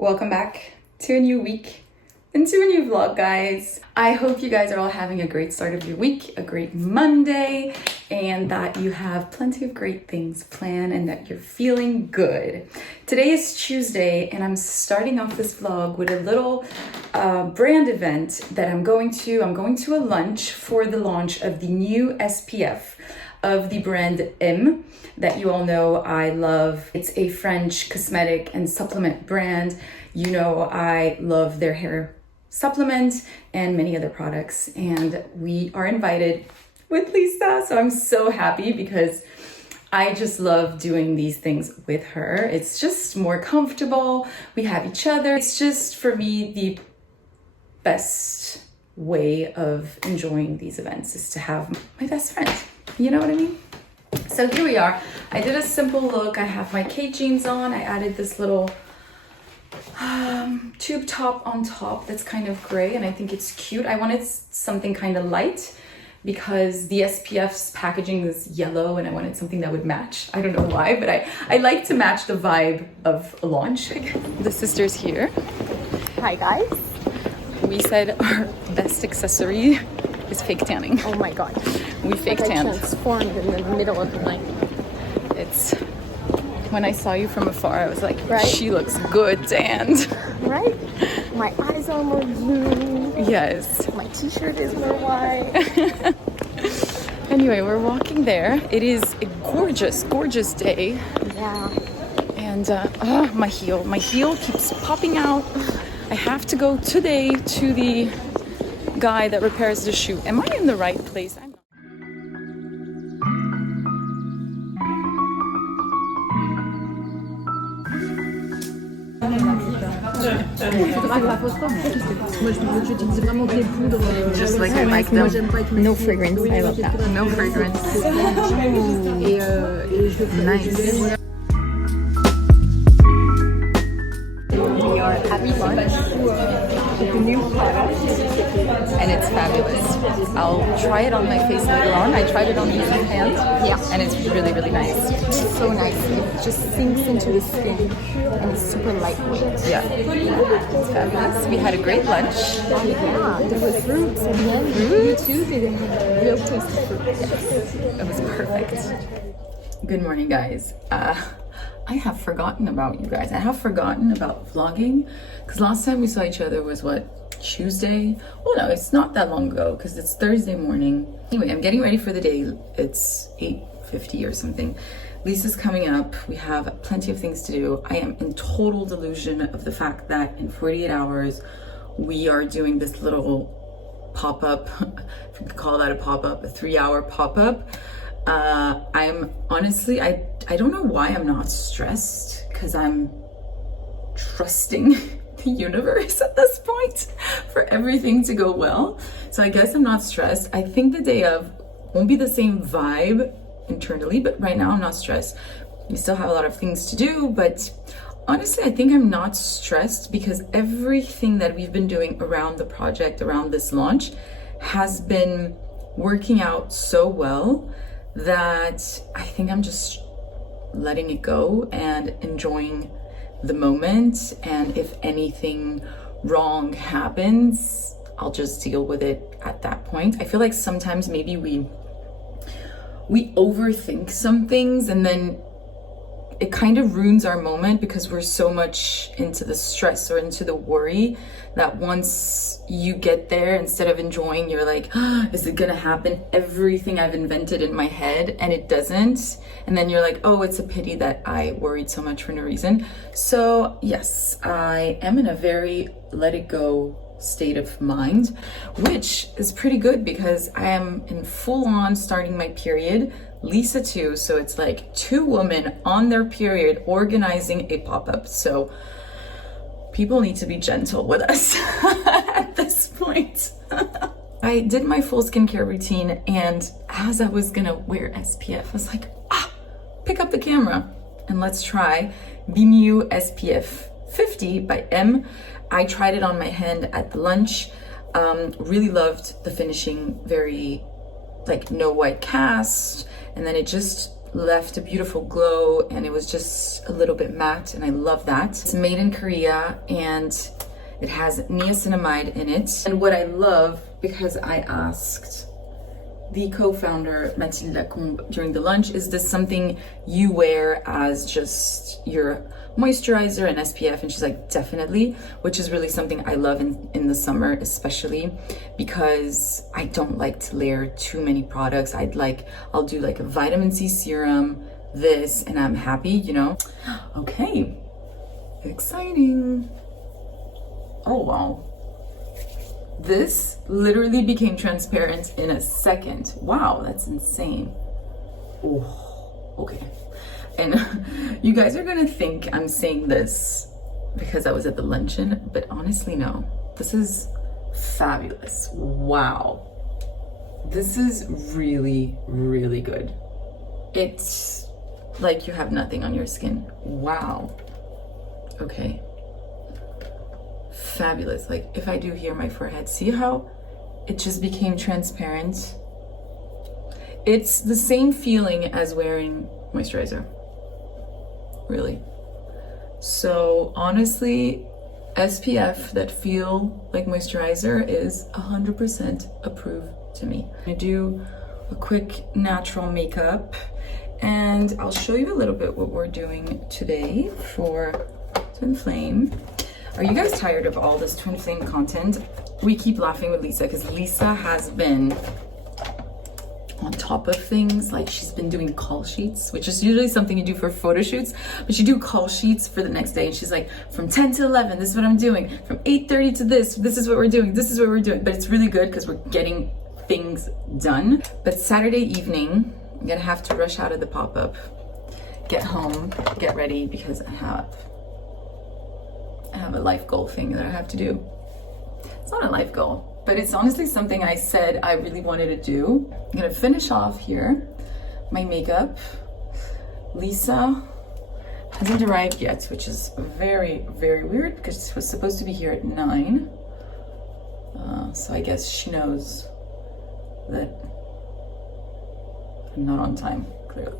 Welcome back to a new week and to a new vlog, guys. I hope you guys are all having a great start of your week, a great Monday, and that you have plenty of great things planned and that you're feeling good. Today is Tuesday and I'm starting off this vlog with a little brand event that I'm going to. I'm going to a lunch for the launch of the new SPF of the brand MIAOU that you all know I love. It's a French cosmetic and supplement brand. You know I love their hair supplement and many other products, and we are invited with Lisa, so I'm so happy because I just love doing these things with her. It's just more comfortable. We have each other. It's just, for me, the best way of enjoying these events is to have my best friend. You know what I mean? So here we are. I did a simple look. I have my Kate jeans on. I added this little tube top on top that's kind of gray, and I think it's cute. I wanted something kind of light because the SPF's packaging is yellow and I wanted something that would match. I don't know why, but I like to match the vibe of a launch. The sister's here. Hi guys. We said our best accessory is fake tanning. Oh my god. We fake tanned. I transformed in the middle of the night. It's, when I saw you from afar, I was like, right? She looks good tanned. Right? My eyes are more blue. Yes. My t-shirt is more white. Anyway, we're walking there. It is a gorgeous, gorgeous day. Yeah. And my heel keeps popping out. I have to go today to the guy that repairs the shoe. Am I in the right place? I'm not. Just like I like them. No fragrance. I love that. No fragrance. Nice. We are at lunch with the new product. And it's fabulous. I'll try it on my face later on. I tried it on these hands. Yeah. And it's really, really nice. It's so nice. It just sinks into the skin and it's super lightweight. Yeah. It's fabulous. We had a great lunch. Oh yeah, there was fruits at the end. You too did real tasty fruit. Yes. It was perfect. Good morning, guys. I have forgotten about you guys. I have forgotten about vlogging because last time we saw each other was what? Tuesday? Well, no, it's not that long ago because it's Thursday morning. Anyway, I'm getting ready for the day. It's 8:50 or something. Lisa's coming up. We have plenty of things to do. I am in total delusion of the fact that in 48 hours, we are doing this little pop-up, if you could call that a pop-up, a 3-hour pop-up. I'm honestly, I don't know why I'm not stressed because I'm trusting the universe at this point for everything to go well. So I guess I'm not stressed. I think the day of won't be the same vibe internally, but right now I'm not stressed. We still have a lot of things to do, but honestly, I think I'm not stressed because everything that we've been doing around the project, around this launch, has been working out so well that I think I'm just letting it go and enjoying the moment, and if anything wrong happens, I'll just deal with it at that point. I feel like sometimes maybe we overthink some things and then it kind of ruins our moment because we're so much into the stress or into the worry that once you get there, instead of enjoying, you're like, is it gonna happen? Everything I've invented in my head, and it doesn't. And then you're like, oh, it's a pity that I worried so much for no reason. So yes, I am in a very let it go state of mind, which is pretty good because I am in full on starting my period. Lisa too, so it's like 2 women on their period organizing a pop-up. So people need to be gentle with us at this point. I did my full skincare routine, and as I was gonna wear SPF, I was like, pick up the camera and let's try the new SPF 50 by MIAOU. I tried it on my hand at the lunch. Really loved the finishing, very like no white cast, and then it just left a beautiful glow, and it was just a little bit matte, and I love that. It's made in Korea, and it has niacinamide in it. And what I love, because I asked the co-founder Mathilde Lacombe during the lunch, is this something you wear as just your moisturizer and SPF? And she's like, definitely, which is really something I love in the summer, especially because I don't like to layer too many products. I'll do like a vitamin C serum, this, and I'm happy, you know? Okay, exciting. Oh wow. This literally became transparent in a second. Wow, that's insane. Oh, okay. And you guys are gonna think I'm saying this because I was at the luncheon, but honestly, no. This is fabulous. Wow. This is really, really good. It's like you have nothing on your skin. Wow. Okay. Fabulous. Like if I do here my forehead, see how it just became transparent? It's the same feeling as wearing moisturizer, really. So honestly, SPF that feel like moisturizer is 100% approved to me. I do a quick natural makeup, and I'll show you a little bit what we're doing today for TwinFlame. Are you guys tired of all this TwinFlame content? We keep laughing with Lisa because Lisa has been on top of things. Like she's been doing call sheets, which is usually something you do for photo shoots, but you do call sheets for the next day. And she's like, from 10 to 11, this is what I'm doing. From 8:30 to this is what we're doing. This is what we're doing. But it's really good because we're getting things done. But Saturday evening, I'm gonna have to rush out of the pop-up, get home, get ready, because I have a life goal thing that I have to do. It's not a life goal, but it's honestly something I said I really wanted to do. I'm gonna finish off here my makeup. Lisa hasn't arrived yet, which is very, very weird because she was supposed to be here at 9. So I guess she knows that I'm not on time, clearly.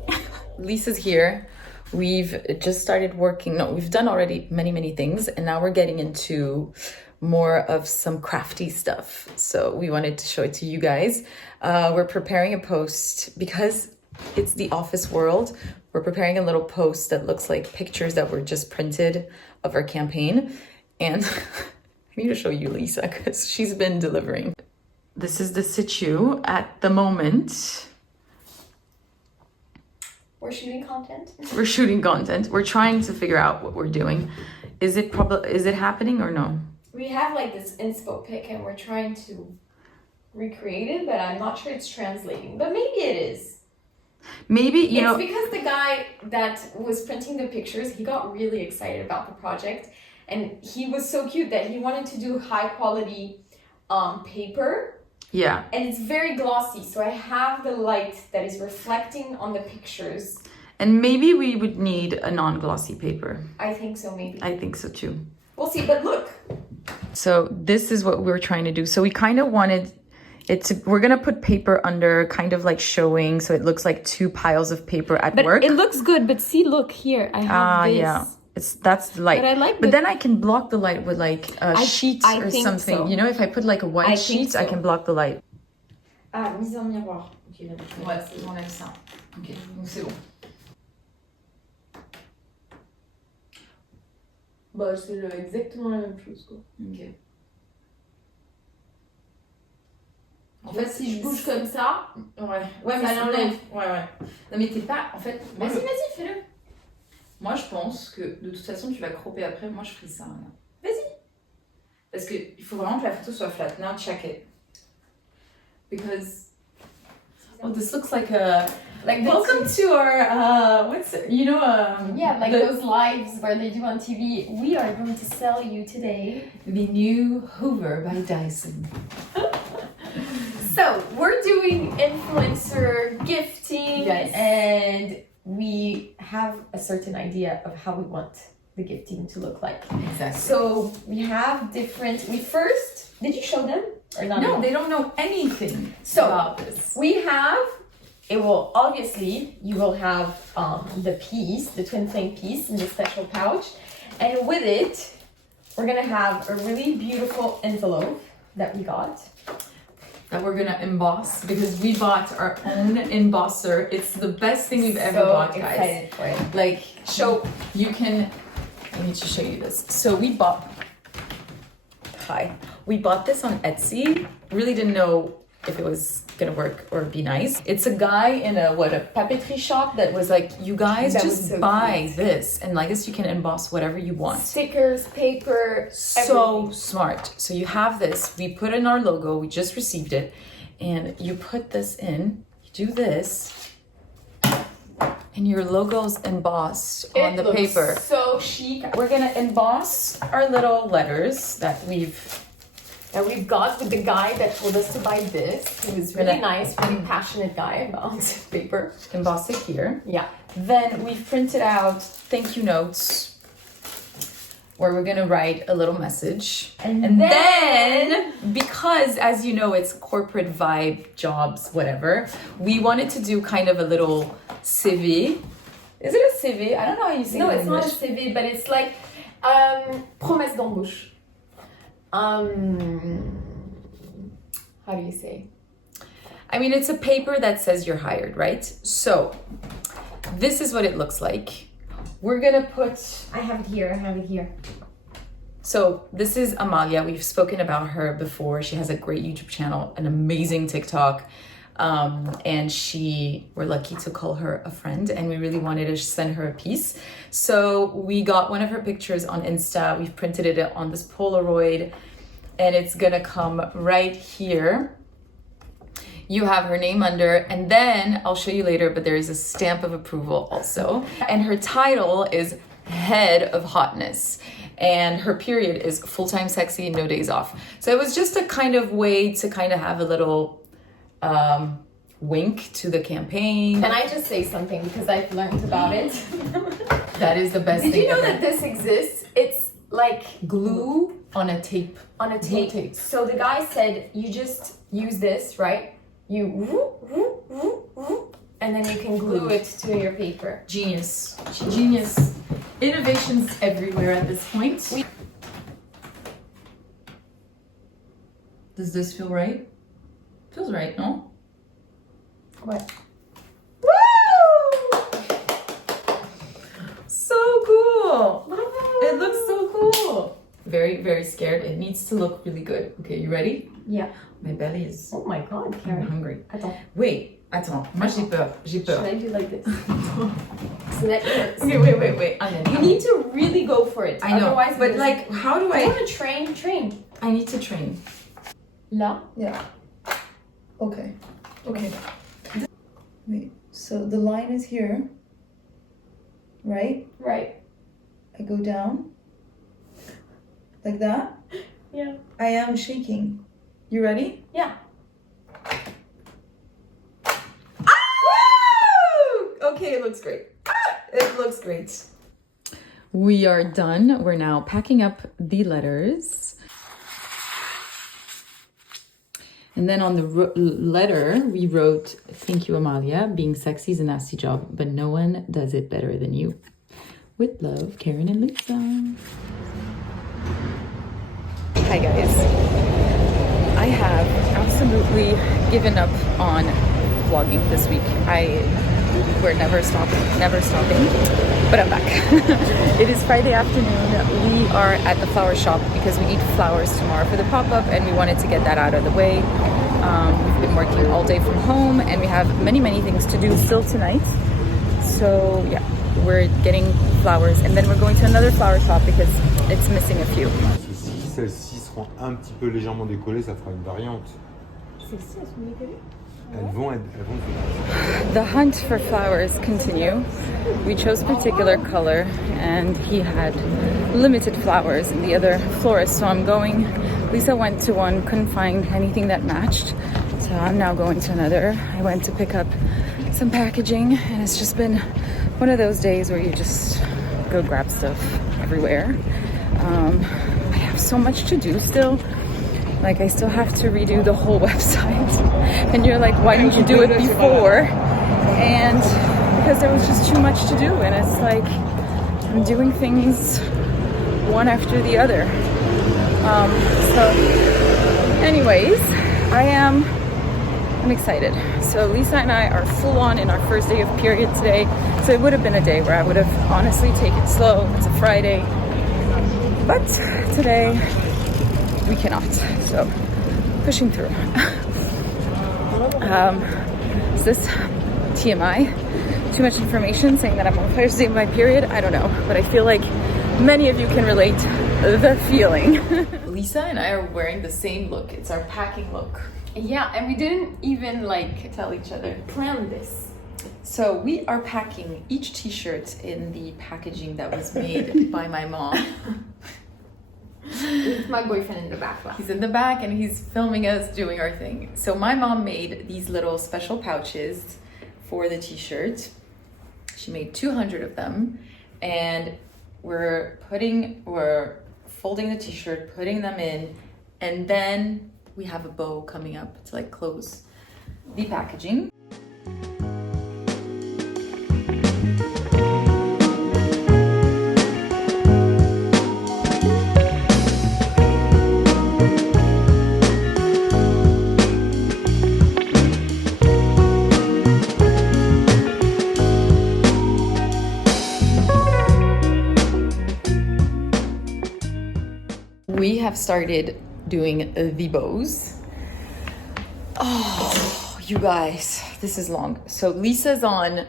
Lisa's here. We've just started working. No, we've done already many things, and now we're getting into more of some crafty stuff. So we wanted to show it to you guys. We're preparing a post because it's the office world. We're preparing a little post that looks like pictures that were just printed of our campaign. And I need to show you Lisa because she's been delivering. This is the situ at the moment. We're shooting content. We're shooting content. We're trying to figure out what we're doing. Is it happening or no? We have like this inspo pic and we're trying to recreate it, but I'm not sure it's translating. But maybe it is. Maybe, you know. It's because the guy that was printing the pictures, he got really excited about the project. And he was so cute that he wanted to do high quality paper. Yeah. And it's very glossy. So I have the light that is reflecting on the pictures. And maybe we would need a non-glossy paper. I think so, maybe. I think so too. We'll see, but look. So this is what we're trying to do. So we kind of wanted it to, we're going to put paper under, kind of like showing, so it looks like 2 piles of paper at work. It looks good, but see, look here. I have this. Yeah. That's the light. But then I can block the light with like a sheet or something. So. You know, if I put like a white sheet, I can block the light. Ah, mise en miroir. Ouais, j'enlève ça. Ok, donc c'est bon. Bah, c'est exactement la même chose, quoi. Ok. En fait, si je bouge comme ça, ouais, mais ça l'enlève. Ouais. Non, mais t'es pas. En fait. Vas-y, fais-le. Moi, je pense que de toute façon, tu vas cropper après. Moi, je ferai ça. Vas-y. Parce qu'il faut vraiment que la photo soit flat. Now, check it. Because. Oh, this looks like a. Like welcome to our. What's it? You know. Yeah, like those lives where they do on TV. We are going to sell you today the new Hoover by Dyson. So we're doing influencer gifting, yes. And we have a certain idea of how we want the gifting to look like. Exactly. So we have different. Did you show them or not? No, they don't know anything so about this. We have it will obviously, you will have the piece, the TwinFlame piece in the special pouch. And with it, we're gonna have a really beautiful envelope that we got. That we're gonna emboss because we bought our own embosser. It's the best thing we've ever bought, guys. Excited for it. Like, show, you can, I need to show you this. So we bought this on Etsy. Really didn't know if it was gonna work or be nice. It's a guy in a papeterie shop that was like, you guys just buy this, and I guess you can emboss whatever you want. Stickers, paper, so everything. smart. So you have this, we put in our logo, we just received it, and you put this in, you do this, and your logo's embossed on the paper. So chic. We're gonna emboss our little letters that we've got with the guy that told us to buy this. He was really nice, really passionate guy about paper. Emboss it here. Yeah. Then we've printed out thank you notes where we're gonna write a little message. And then, because as you know, it's corporate vibe, jobs, whatever, we wanted to do kind of a little CV. Is it a CV? I don't know how you say it in English. No, it's not a CV, but it's like promesse d'embauche. How do you say? I mean, it's a paper that says you're hired, right? So this is what it looks like. We're gonna put... I have it here. So this is Amalia. We've spoken about her before. She has a great YouTube channel, an amazing TikTok. And we're lucky to call her a friend, and we really wanted to send her a piece. So we got one of her pictures on Insta. We've printed it on this Polaroid, and it's gonna come right here. You have her name under, and then I'll show you later, but there is a stamp of approval also. And her title is Head of Hotness. And her period is full-time sexy, no days off. So it was just a kind of way to kind of have a little wink to the campaign. Can I just say something because I've learned about it? That is the best thing. Did you know that this exists? It's like glue on a tape. On a tape. So the guy said you just use this, right? You and then you can glue it to your paper. Genius. Genius. Innovations everywhere at this point. Does this feel right? Feels right, no? What? Woo! So cool! It looks so cool! Very, very scared. It needs to look really good. Okay, you ready? Yeah. My belly is... Oh my god, Karen. I'm hungry. Attends. Wait, attends. Moi, j'ai peur. Should I do like this? So that hurts. Okay, wait. You need to really go for it. I know, Otherwise, but like, how do I... You want to train. I need to train. Là? Yeah. Okay. Wait, so the line is here, right? Right. I go down, like that. Yeah. I am shaking. You ready? Yeah. Okay, it looks great. It looks great. We are done. We're now packing up the letters. And then on the letter, we wrote, thank you, Amalia. Being sexy is a nasty job, but no one does it better than you. With love, Karen and Lisa. Hi, guys. I have absolutely given up on vlogging this week. We're never stopping, but I'm back. It is Friday afternoon. We are at the flower shop because we need flowers tomorrow for the pop-up, and we wanted to get that out of the way. We've been working all day from home, and we have many things to do still tonight. So yeah, we're getting flowers, and then we're going to another flower shop because it's missing a few. Si celles-ci seront un petit peu légèrement décollées, ça fera une variante. Celles-ci, elles sont décollées? Elles vont. The hunt for flowers continue. We chose particular color, and he had limited flowers in the other florist, so I'm going. Lisa went to one, couldn't find anything that matched, so I'm now going to another. I went to pick up some packaging, and it's just been one of those days where you just go grab stuff everywhere. I have so much to do still. Like, I still have to redo the whole website. And you're like, why didn't you do it before? and because there was just too much to do, and it's like I'm doing things one after the other. So anyways, I'm excited. So Lisa and I are full on in our first day of period today. So it would have been a day where I would have honestly taken it slow. It's a Friday. But today we cannot. So pushing through. Is this TMI? Too much information saying that I'm on the first day of my period? I don't know. But I feel like many of you can relate the feeling. Lisa and I are wearing the same look. It's our packing look. Yeah, and we didn't even like Tell each other. plan this. So we are packing each t-shirt in the packaging that was made by my mom. With my boyfriend in the back. He's in the back and he's filming us doing our thing. So my mom made these little special pouches for the t-shirt. She made 200 of them, and we're folding the t-shirt, putting them in, and then we have a bow coming up to like close the packaging. We have started doing the bows. Oh, you guys, this is long. So Lisa's on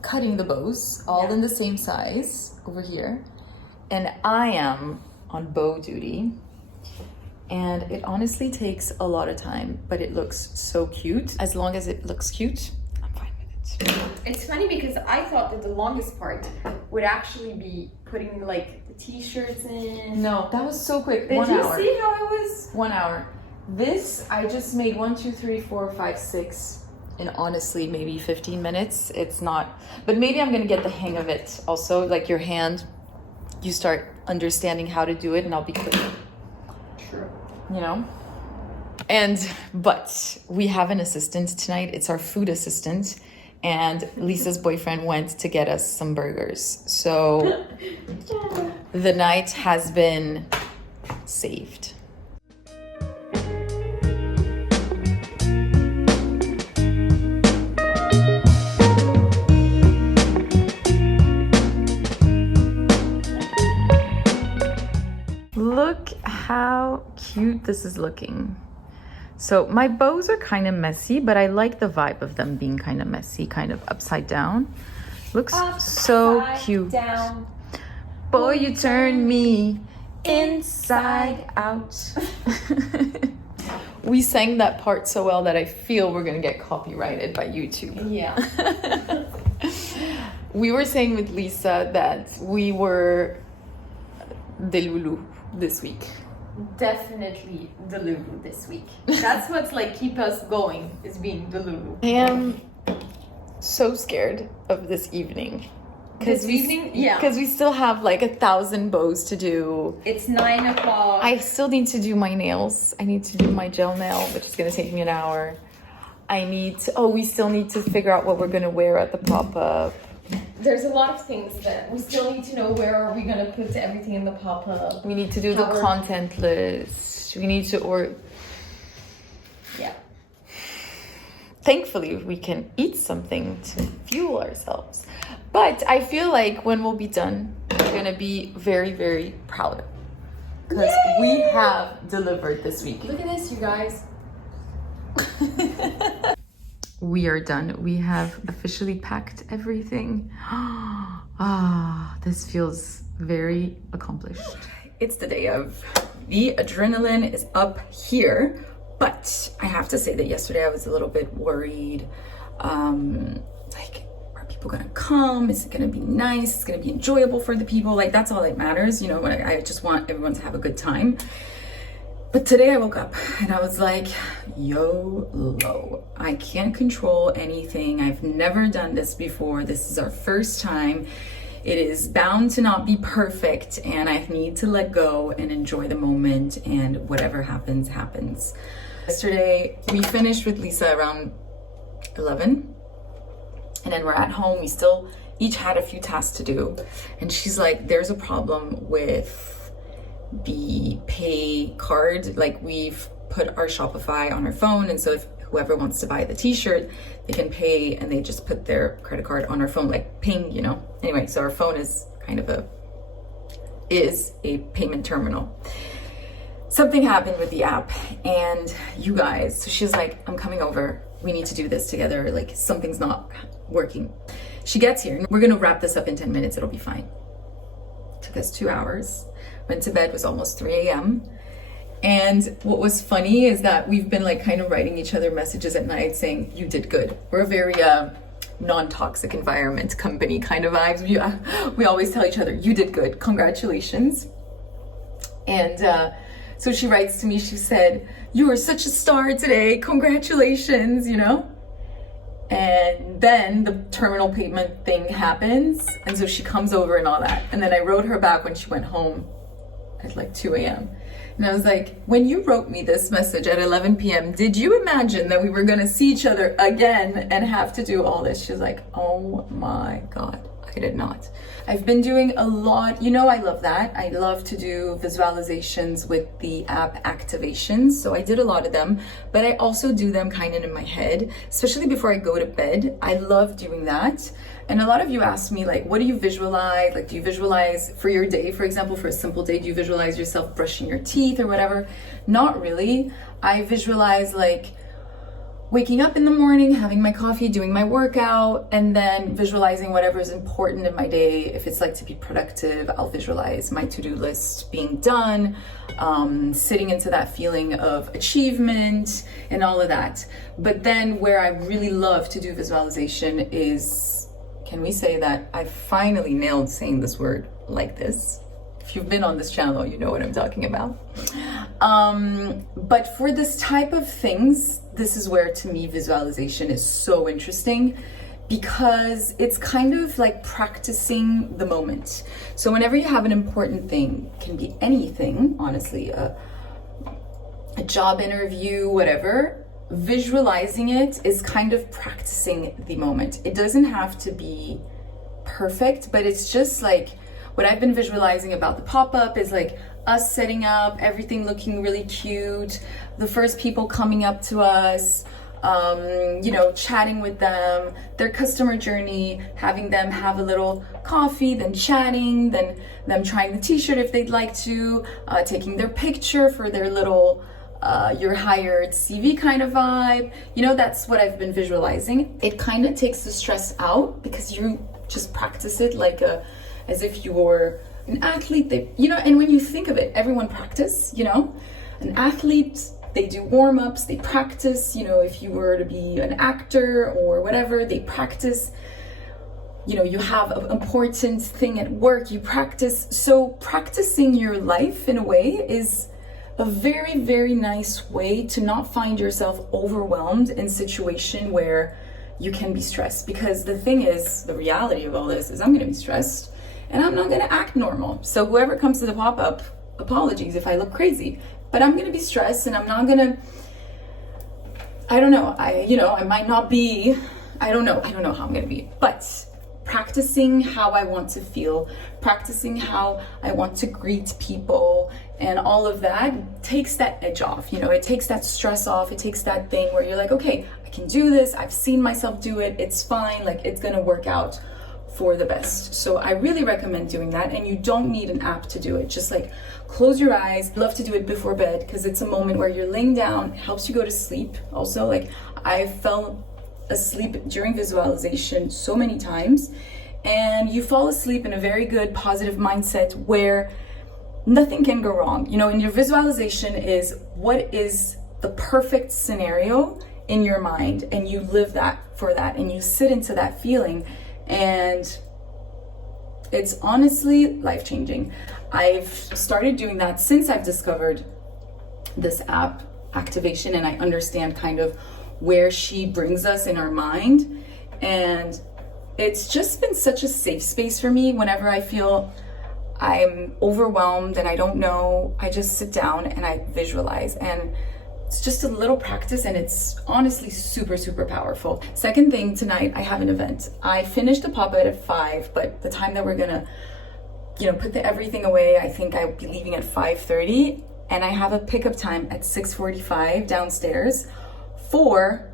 cutting the bows, all in the same size over here. And I am on bow duty. And it honestly takes a lot of time, but it looks so cute. As long as it looks cute, I'm fine with it. It's funny because I thought that the longest part would actually be putting like the t-shirts in. No, that was so quick. Did 1 you hour. see how it was? 1 hour. This, I just made 1, 2, 3, 4, 5, 6 in honestly maybe 15 minutes. It's not, but maybe I'm gonna get the hang of it also. Like your hand, you start understanding how to do it and I'll be quick. True. You know? But we have an assistant tonight. It's our food assistant. And Lisa's boyfriend went to get us some burgers. So the night has been saved. Look how cute this is looking. So my bows are kind of messy, but I like the vibe of them being kind of messy, kind of upside down. Looks so cute. Down. Boy, you turn me inside out. We sang that part so well that I feel we're gonna get copyrighted by YouTube. Yeah. We were saying with Lisa that we were the Lulu this week. Definitely the Lulu this week. That's what's like keep us going, is being the Lulu. I am so scared of this evening. This evening? Yeah. Because we still have like 1,000 bows to do. It's 9 o'clock. I still need to do my nails. I need to do my gel nail, which is going to take me an hour. We still need to figure out what we're going to wear at the pop-up. There's a lot of things that we still need to know. Where are we going to put everything in the pop-up? We need to do the content list. We need to Yeah. Thankfully, we can eat something to fuel ourselves. But I feel like when we'll be done, we're going to be very, very proud. Because we have delivered this week. Look at this, you guys. We are done. We have officially packed everything. This feels very accomplished. It's the day of. The adrenaline is up here, but I have to say that yesterday I was a little bit worried. Like, are people gonna come? Is it gonna be nice? Is it gonna be enjoyable for the people? Like, that's all that matters. You know, I just want everyone to have a good time. But today I woke up and I was like, YOLO. I can't control anything. I've never done this before. This is our first time. It is bound to not be perfect, and I need to let go and enjoy the moment, and whatever happens, happens. Yesterday, we finished with Lisa around 11. And then we're at home, we still each had a few tasks to do. And she's like, there's a problem with the pay card. Like, we've put our Shopify on her phone, and so if whoever wants to buy the t-shirt, they can pay, and they just put their credit card on her phone, like ping, you know. Anyway, so our phone is kind of a payment terminal. Something happened with the app, and you guys, so she's like, I'm coming over, we need to do this together, like something's not working. She gets here, we're gonna wrap this up in 10 minutes, it'll be fine. Took us 2 hours, went to bed, was almost 3 a.m. And what was funny is that we've been like kind of writing each other messages at night saying, you did good. We're a very non-toxic environment company kind of vibes. We always tell each other, you did good, congratulations. And so she writes to me, she said, you were such a star today, congratulations, you know? And then the terminal payment thing happens, and so she comes over and all that. And then I wrote her back when she went home at like 2 a.m. And I was like, when you wrote me this message at 11 p.m., did you imagine that we were gonna see each other again and have to do all this? She's like, oh my God, I did not. I've been doing a lot, you know, I love that. I love to do visualizations with the app activations. So I did a lot of them, but I also do them kind of in my head, especially before I go to bed. I love doing that. And a lot of you ask me, like, what do you visualize? Like, do you visualize for your day, for example, for a simple day, do you visualize yourself brushing your teeth or whatever? Not really. I visualize like waking up in the morning, having my coffee, doing my workout, and then visualizing whatever is important in my day. If it's like to be productive, I'll visualize my to-do list being done, sitting into that feeling of achievement and all of that. But then where I really love to do visualization is, can we say that I finally nailed saying this word like this? If you've been on this channel, you know what I'm talking about. But for this type of things, this is where to me visualization is so interesting, because it's kind of like practicing the moment. So whenever you have an important thing, can be anything, honestly, a job interview, whatever, visualizing it is kind of practicing the moment. It doesn't have to be perfect, but it's just like, what I've been visualizing about the pop-up is like us setting up, everything looking really cute, the first people coming up to us, you know, chatting with them, their customer journey, having them have a little coffee, then chatting, then them trying the t-shirt if they'd like to, taking their picture for their little you're hired CV kind of vibe. You know, that's what I've been visualizing. It kind of takes the stress out because you just practice it like as if you were an athlete. You know, and when you think of it, everyone practice, you know, an athlete, they do warm-ups, they practice, you know, if you were to be an actor or whatever, they practice, you know, you have an important thing at work, you practice. So practicing your life in a way is a very, very nice way to not find yourself overwhelmed in a situation where you can be stressed. Because the thing is, the reality of all this is I'm gonna be stressed and I'm not gonna act normal. So whoever comes to the pop-up, apologies if I look crazy, but I'm gonna be stressed and I'm not gonna, I don't know, I might not be, I don't know how I'm gonna be, but practicing how I want to feel, practicing how I want to greet people, and all of that takes that edge off, you know, it takes that stress off, it takes that thing where you're like, okay, I can do this, I've seen myself do it, it's fine, like it's gonna work out for the best. So I really recommend doing that, and you don't need an app to do it. Just like close your eyes. Love to do it before bed because it's a moment where you're laying down, it helps you go to sleep. Also, like I fell asleep during visualization so many times, and you fall asleep in a very good positive mindset where nothing can go wrong. You know, in your visualization is what is the perfect scenario in your mind, and you live that for that, and you sit into that feeling, and it's honestly life-changing. I've started doing that since I've discovered this app activation, and I understand kind of where she brings us in our mind, and it's just been such a safe space for me. Whenever I feel I'm overwhelmed and I don't know, I just sit down and I visualize, and It's just a little practice and it's honestly super, super powerful. Second thing, tonight I have an event. I finished the pop-up at 5, but the time that we're gonna, you know, put everything away, I think I'll be leaving at 5:30, and I have a pickup time at 6:45 downstairs for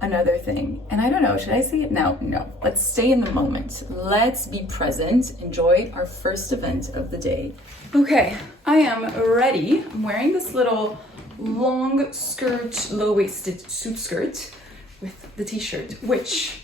another thing. And I don't know, should I say it now? No, let's stay in the moment. Let's be present, enjoy our first event of the day. Okay, I am ready. I'm wearing this little long skirt, low-waisted suit skirt with the t-shirt, which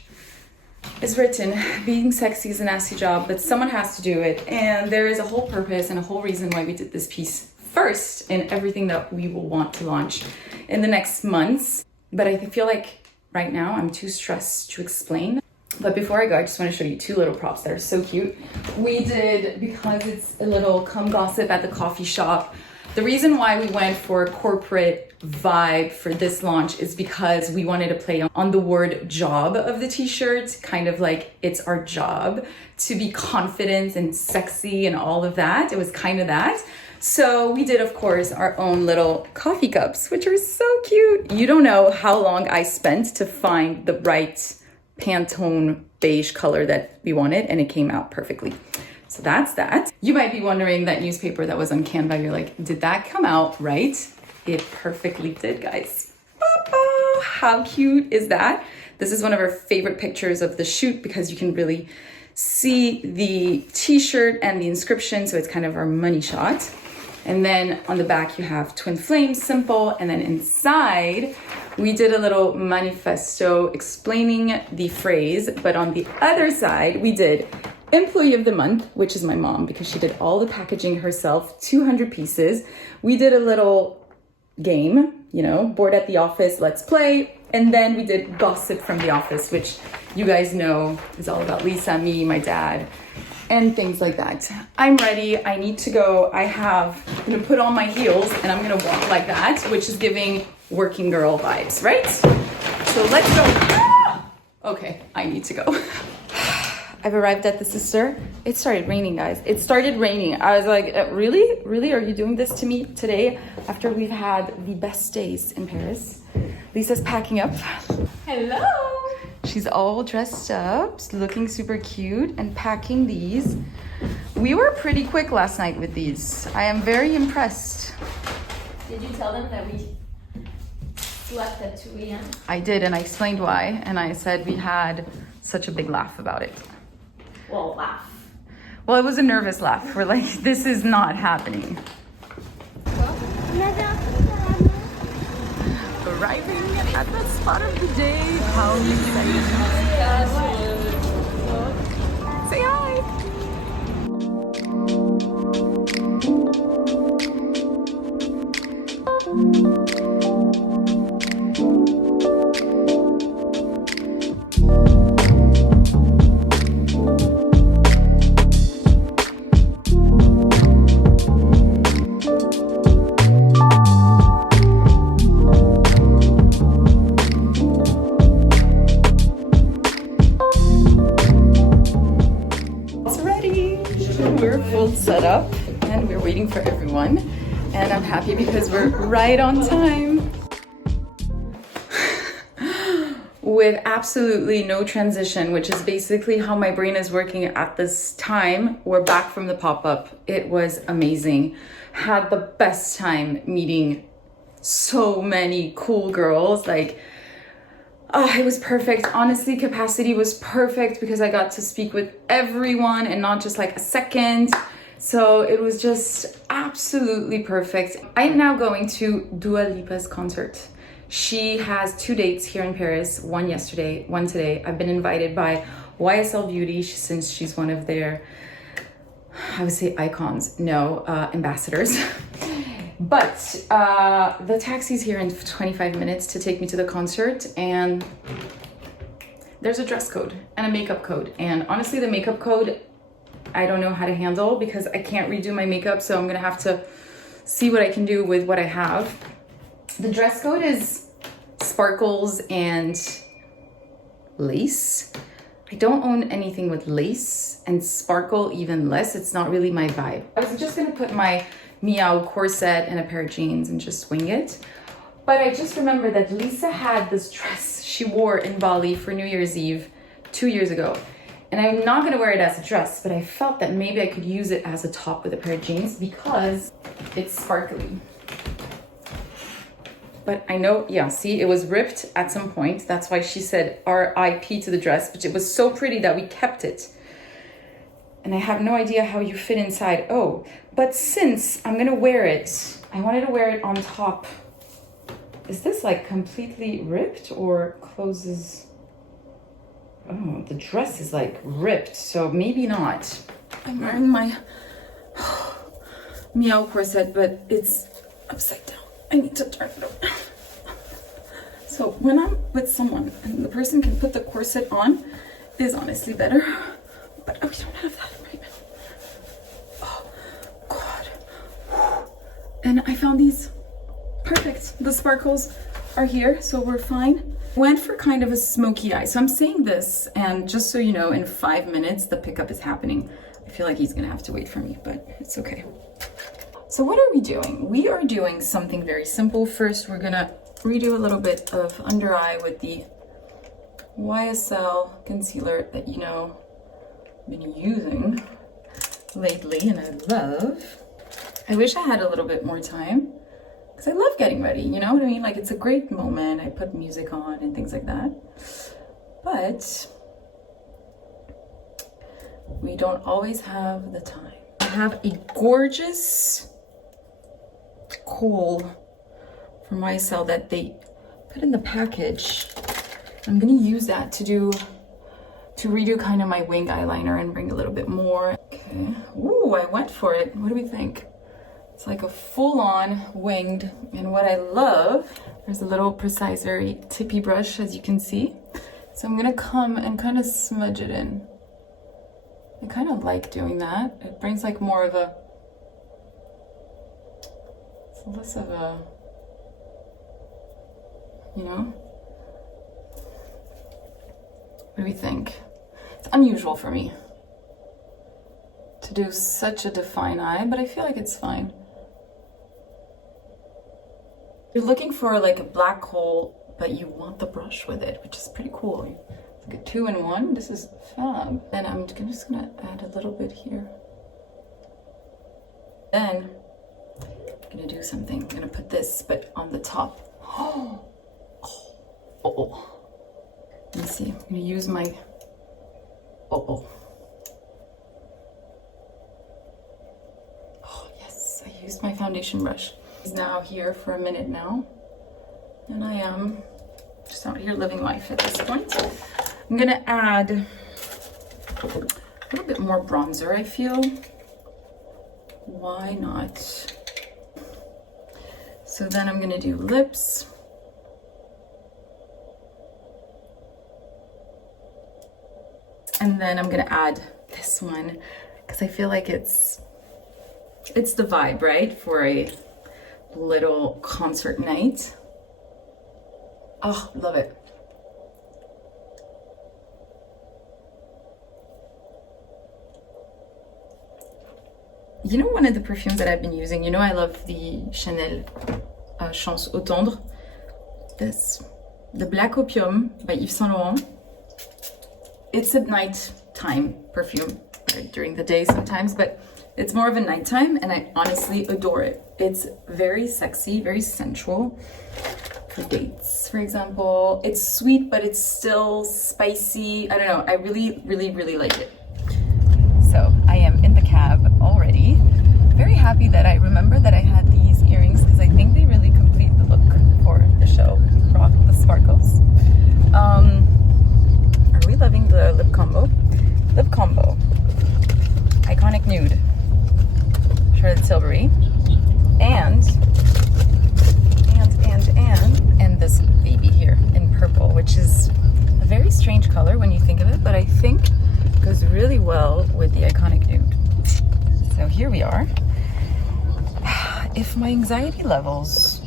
is written, being sexy is a nasty job, but someone has to do it. And there is a whole purpose and a whole reason why we did this piece first in everything that we will want to launch in the next months. But I feel like right now I'm too stressed to explain. But before I go, I just want to show you 2 little props that are so cute. We did, because it's a little come gossip at the coffee shop, the reason why we went for a corporate vibe for this launch is because we wanted to play on the word job of the t-shirt, kind of like it's our job to be confident and sexy and all of that. It was kind of that. So we did, of course, our own little coffee cups, which are so cute. You don't know how long I spent to find the right Pantone beige color that we wanted, and it came out perfectly. So that's that. You might be wondering, that newspaper that was on Canva, you're like, did that come out right? It perfectly did, guys. Oh, how cute is that? This is one of our favorite pictures of the shoot because you can really see the t-shirt and the inscription, so it's kind of our money shot. And then on the back you have TwinFlame, simple, and then inside we did a little manifesto explaining the phrase, but on the other side we did Employee of the Month, which is my mom because she did all the packaging herself, 200 pieces. We did a little game, you know, bored at the office, let's play. And then we did Gossip from the Office, which you guys know is all about Lisa, me, my dad, and things like that. I'm ready, I need to go. I'm gonna put on my heels and I'm gonna walk like that, which is giving working girl vibes, right? So let's go. Ah! Okay, I need to go. I've arrived at the sister. It started raining, guys. It started raining. I was like, really? Really? Are you doing this to me today after we've had the best days in Paris? Lisa's packing up. Hello. She's all dressed up, looking super cute, and packing these. We were pretty quick last night with these. I am very impressed. Did you tell them that we slept at 2 a.m.? I did, and I explained why, and I said we had such a big laugh about it. Well, laugh. Well, it was a nervous laugh. We're like, this is not happening. Arriving at the spot of the day. How exciting. Say hi. Set up and we're waiting for everyone, and I'm happy because we're right on time with absolutely no transition, which is basically how my brain is working at this time. We're back from the pop-up. It was amazing. Had the best time meeting so many cool girls. Like, oh, it was perfect. Honestly, capacity was perfect because I got to speak with everyone and not just like a second. So it was just absolutely perfect. I'm now going to Dua Lipa's concert. She has 2 dates here in Paris, one yesterday, one today. I've been invited by YSL Beauty since she's one of their, I would say icons, no, ambassadors. But the taxi's here in 25 minutes to take me to the concert, and there's a dress code and a makeup code. And honestly, the makeup code, I don't know how to handle because I can't redo my makeup, so I'm gonna have to see what I can do with what I have. The dress code is sparkles and lace. I don't own anything with lace and sparkle, even less. It's not really my vibe. I was just gonna put my MIAOU corset and a pair of jeans and just wing it. But I just remember that Lisa had this dress she wore in Bali for New Year's Eve 2 years ago. And I'm not gonna wear it as a dress, but I felt that maybe I could use it as a top with a pair of jeans because it's sparkly. But I know, yeah, see, it was ripped at some point. That's why she said RIP to the dress, but it was so pretty that we kept it. And I have no idea how you fit inside. Oh, but since I'm gonna wear it, I wanted to wear it on top. Is this like completely ripped or closes? Oh, the dress is like ripped, so maybe not. I'm wearing my MIAOU corset, but it's upside down. I need to turn it over. So when I'm with someone and the person can put the corset on, it is honestly better. But we don't have that right now. Oh, God. And I found these perfect. The sparkles are here, so we're fine. Went for kind of a smoky eye. So I'm saying this, and just so you know, in 5 minutes, the pickup is happening. I feel like he's gonna have to wait for me, but it's okay. So what are we doing? We are doing something very simple. First, we're gonna redo a little bit of under eye with the YSL concealer that you know I've been using lately and I love. I wish I had a little bit more time because I love getting ready, you know what I mean? Like it's a great moment. I put music on and things like that. But we don't always have the time. I have a gorgeous kohl from YSL that they put in the package. I'm gonna use that to redo kind of my wing eyeliner and bring a little bit more. Okay. Ooh, I went for it. What do we think? It's like a full-on winged, and what I love, there's a little precise, very tippy brush, as you can see. So I'm gonna come and kind of smudge it in. I kind of like doing that. It brings like more of a, it's less of a, you know? What do we think? It's unusual for me to do such a defined eye, but I feel like it's fine. You're looking for like a black hole, but you want the brush with it, which is pretty cool. It's like a 2-in-1. This is fab. Then I'm just gonna add a little bit here. Then I'm gonna do something. I'm gonna put this, but on the top. Oh. Let me see. I'm gonna use my. Oh yes, I used my foundation brush. He's now here for a minute now, and I am just out here living life at this point. I'm gonna add a little bit more bronzer, I feel. Why not? So then I'm gonna do lips. And then I'm gonna add this one because I feel like it's the vibe, right? For a little concert night. Oh, love it. You know, one of the perfumes that I've been using, you know, I love the Chanel Chance Au Tendre. This, the Black Opium by Yves Saint Laurent. It's a nighttime perfume, right? During the day sometimes, but it's more of a nighttime, and I honestly adore it. It's very sexy, very sensual for dates, for example. It's sweet, but it's still spicy. I don't know. I really, really, really like it. So I am in the cab already. Very happy that I remember that I had these earrings because I think they really complete the look for the show. Rock the sparkles. Are we loving the lip combo? Lip combo. Iconic Nude. Charlotte Tilbury. And this baby here in purple, which is a very strange color when you think of it, but I think goes really well with the Iconic Nude. So here we are. If my anxiety levels,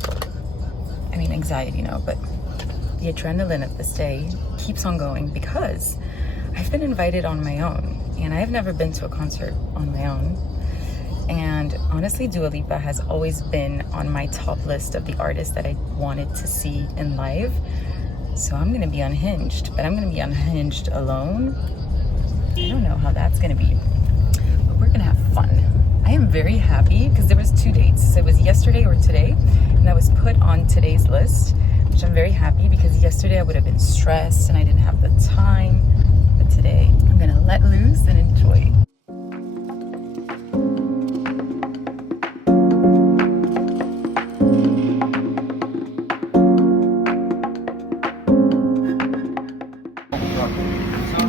I mean anxiety no, but the adrenaline of this day keeps on going because I've been invited on my own, and I've never been to a concert on my own. And honestly, Dua Lipa has always been on my top list of the artists that I wanted to see in live. So I'm gonna be unhinged, but I'm gonna be unhinged alone. I don't know how that's gonna be, but we're gonna have fun. I am very happy because there was 2 dates. So it was yesterday or today, and I was put on today's list, which I'm very happy because yesterday I would have been stressed and I didn't have the time. But today I'm gonna let loose and enjoy.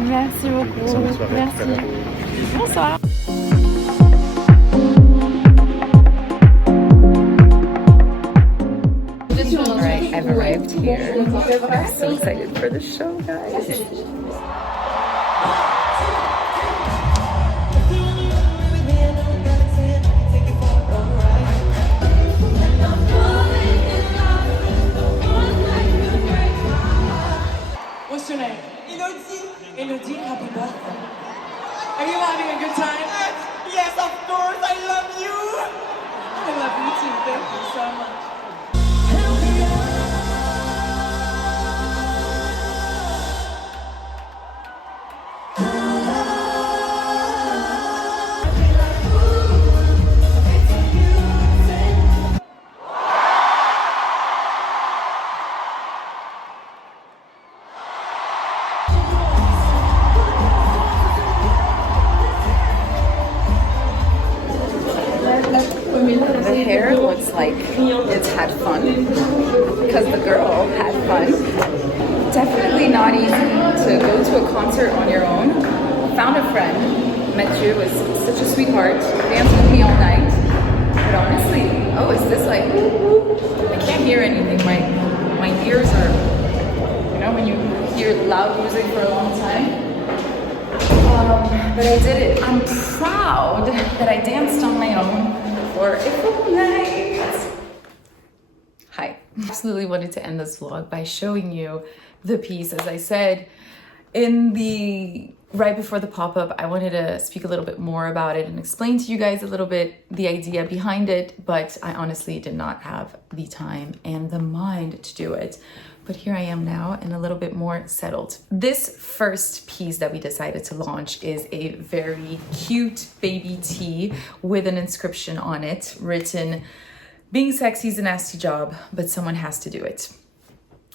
Merci beaucoup. Merci. Bonsoir. Alright, I've arrived here. I'm so excited for the show, guys. What's your name? Elodie, happy birthday. Are you having a good time? Yes, of course, I love you. I love you too, thank you so much. The hair looks like it's had fun because the girl had fun. Definitely not easy to go to a concert on your own. Found a friend, met you, was such a sweetheart, danced with me all night. But honestly, oh, is this like, I can't hear anything. My ears are, you know, when you hear loud music for a long time. But I did it. I'm proud that I danced on my own for a full night. Hi. Absolutely wanted to end this vlog by showing you the piece. As I said in the right before the pop-up, I wanted to speak a little bit more about it and explain to you guys a little bit the idea behind it, but I honestly did not have the time and the mind to do it. But here I am now and a little bit more settled. This first piece that we decided to launch is a very cute baby tee with an inscription on it written, "Being sexy is a nasty job, but someone has to do it."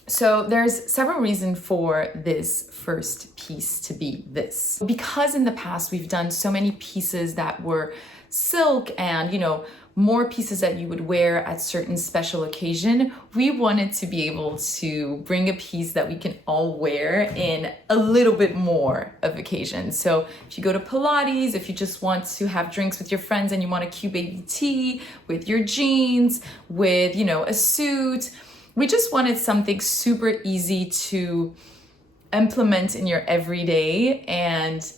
So there's several reasons for this first piece to be this. Because in the past we've done so many pieces that were silk and, you know, more pieces that you would wear at certain special occasion, we wanted to be able to bring a piece that we can all wear in a little bit more of occasions. So if you go to Pilates, if you just want to have drinks with your friends and you want a cute baby tee with your jeans, with, you know, a suit, we just wanted something super easy to implement in your everyday and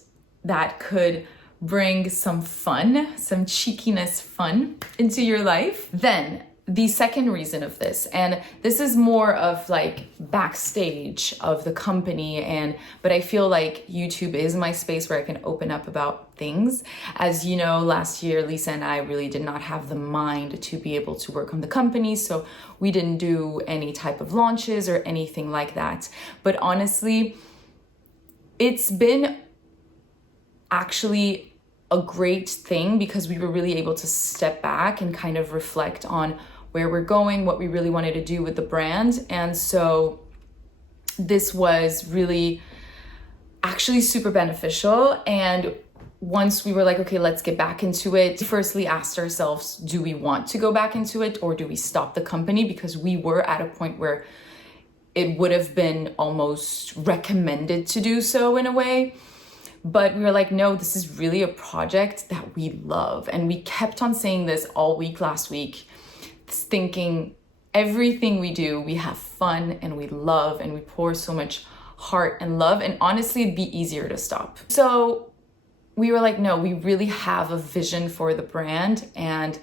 that could bring some fun, some cheekiness fun into your life. Then the second reason of this, and this is more of like backstage of the company, but I feel like YouTube is my space where I can open up about things. As you know, last year, Lisa and I really did not have the mind to be able to work on the company, so we didn't do any type of launches or anything like that. But honestly, it's been actually a great thing because we were really able to step back and kind of reflect on where we're going, what we really wanted to do with the brand. And so this was really actually super beneficial. And once we were like, okay, let's get back into it, we firstly asked ourselves, do we want to go back into it or do we stop the company? Because we were at a point where it would have been almost recommended to do so in a way. But we were like, no, this is really a project that we love. And we kept on saying this all week last week, thinking everything we do, we have fun and we love and we pour so much heart and love. And honestly, it'd be easier to stop. So we were like, no, we really have a vision for the brand and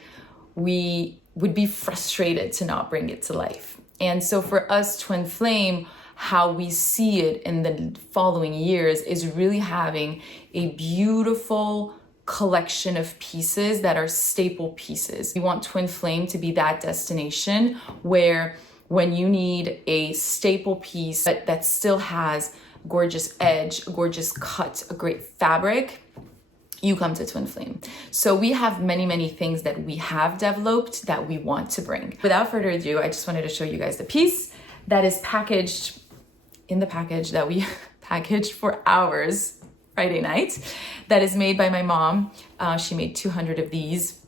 we would be frustrated to not bring it to life. And so for us, TwinFlame, how we see it in the following years is really having a beautiful collection of pieces that are staple pieces. We want TwinFlame to be that destination where when you need a staple piece that still has gorgeous edge, a gorgeous cut, a great fabric, you come to TwinFlame. So we have many, many things that we have developed that we want to bring. Without further ado, I just wanted to show you guys the piece that is packaged in the package that we packaged for hours Friday night, that is made by my mom. She made 200 of these.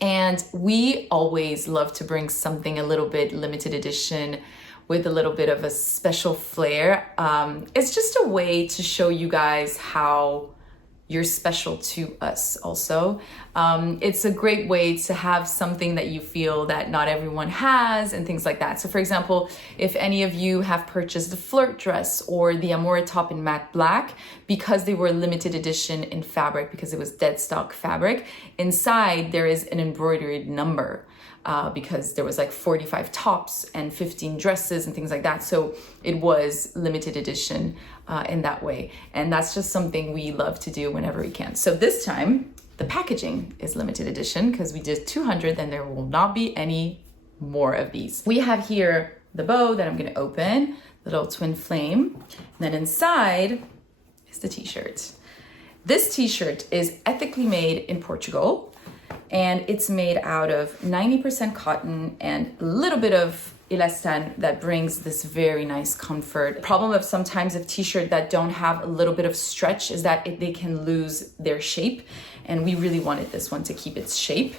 And we always love to bring something a little bit limited edition with a little bit of a special flair. It's just a way to show you guys how you're special to us also. It's a great way to have something that you feel that not everyone has and things like that. So for example, if any of you have purchased the Flirt dress or the Amore top in matte black, because they were limited edition in fabric, because it was dead stock fabric, inside there is an embroidered number. Because there was like 45 tops and 15 dresses and things like that. So it was limited edition in that way. And that's just something we love to do whenever we can. So this time, the packaging is limited edition because we did 200 and there will not be any more of these. We have here the bow that I'm gonna open, little TwinFlame. And then inside is the t-shirt. This t-shirt is ethically made in Portugal. And it's made out of 90% cotton and a little bit of elastan that brings this very nice comfort. The problem of sometimes of t-shirt that don't have a little bit of stretch is that they can lose their shape. And we really wanted this one to keep its shape.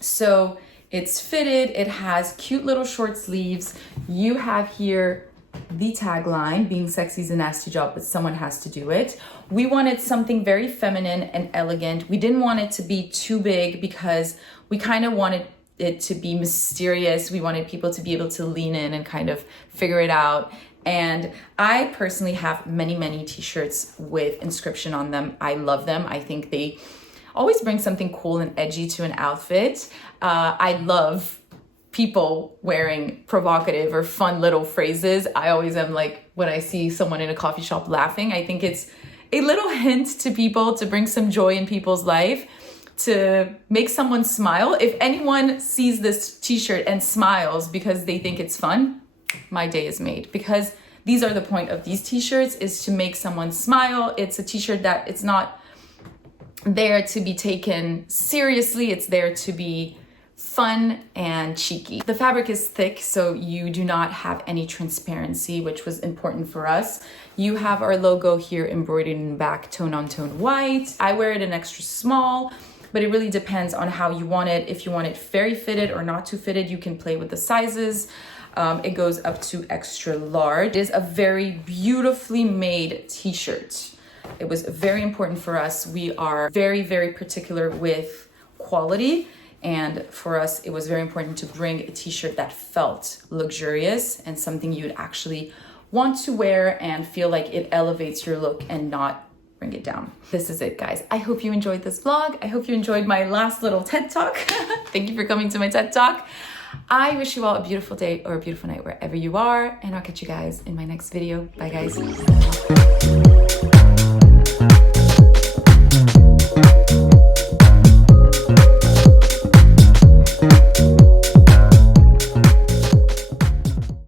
So it's fitted, it has cute little short sleeves. You have here the tagline, being sexy is a nasty job, but someone has to do it. We wanted something very feminine and elegant. We didn't want it to be too big because we kind of wanted it to be mysterious. We wanted people to be able to lean in and kind of figure it out. And I personally have many, many t-shirts with inscription on them. I love them. I think they always bring something cool and edgy to an outfit. I love people wearing provocative or fun little phrases. I always am like, when I see someone in a coffee shop laughing, I think it's a little hint to people to bring some joy in people's life, to make someone smile. If anyone sees this t-shirt and smiles because they think it's fun, my day is made. Because these are the point of these t-shirts, is to make someone smile. It's a t-shirt that it's not there to be taken seriously. It's there to be fun and cheeky. The fabric is thick, so you do not have any transparency, which was important for us. You have our logo here embroidered in back, tone on tone white. I wear it in extra small, but it really depends on how you want it. If you want it very fitted or not too fitted, you can play with the sizes. It goes up to extra large. It is a very beautifully made t-shirt. It was very important for us. We are very, very particular with quality. And for us, it was very important to bring a t-shirt that felt luxurious and something you'd actually want to wear and feel like it elevates your look and not bring it down. This is it, guys. I hope you enjoyed this vlog. I hope you enjoyed my last little TED Talk. Thank you for coming to my TED Talk. I wish you all a beautiful day or a beautiful night wherever you are, and I'll catch you guys in my next video. Bye, guys.